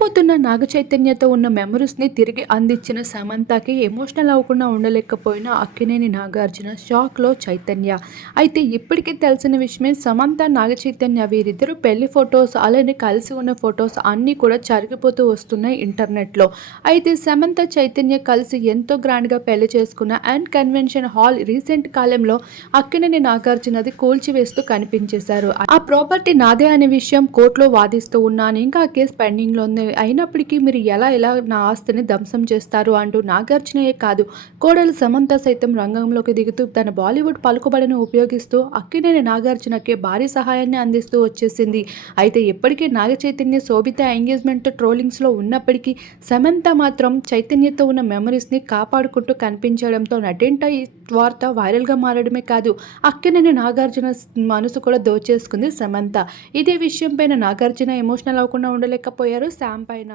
వెళ్ళిపోతున్న నాగ చైతన్యతో ఉన్న మెమరీస్ని తిరిగి అందించిన సమంతకి ఎమోషనల్ అవ్వకుండా ఉండలేకపోయిన అక్కినేని నాగార్జున షాక్లో చైతన్య. అయితే ఇప్పటికీ తెలిసిన విషయమే సమంత నాగ చైతన్య వీరిద్దరు పెళ్ళి ఫొటోస్ అలానే కలిసి ఉన్న ఫొటోస్ అన్నీ కూడా జరిగిపోతూ వస్తున్నాయి ఇంటర్నెట్లో. అయితే సమంత చైతన్య కలిసి ఎంతో గ్రాండ్గా పెళ్ళి చేసుకున్న అండ్ కన్వెన్షన్ హాల్ రీసెంట్ కాలంలో అక్కినేని నాగార్జునది కూల్చివేస్తూ కనిపించేశారు. ఆ ప్రాపర్టీ నాదే అనే విషయం కోర్టులో వాదిస్తూ ఉన్నాను. ఇంకా ఆ కేసు పెండింగ్లో ఉంది అయినప్పటికీ మీరు ఎలా ఎలా నా ఆస్తిని ధ్వంసం చేస్తారు అంటూ నాగార్జునయే కాదు కోడలు సమంత సైతం రంగంలోకి దిగుతూ తన బాలీవుడ్ పలుకుబడిని ఉపయోగిస్తూ అక్కినేని నాగార్జునకి భారీ సహాయాన్ని అందిస్తూ వచ్చేసింది. అయితే ఇప్పటికే నాగ చైతన్య శోభిత ఎంగేజ్మెంట్ ట్రోలింగ్స్లో ఉన్నప్పటికీ సమంత మాత్రం చైతన్యతో ఉన్న మెమరీస్ని కాపాడుకుంటూ కనిపించడంతో నటేంట ఈ వార్త వైరల్గా మారడమే కాదు అక్కినేని నాగార్జున మనసు కూడా దోచేసుకుంది సమంత. ఇదే విషయం పైన నాగార్జున ఎమోషనల్ అవ్వకుండా ఉండలేకపోయారు శామ్ పైన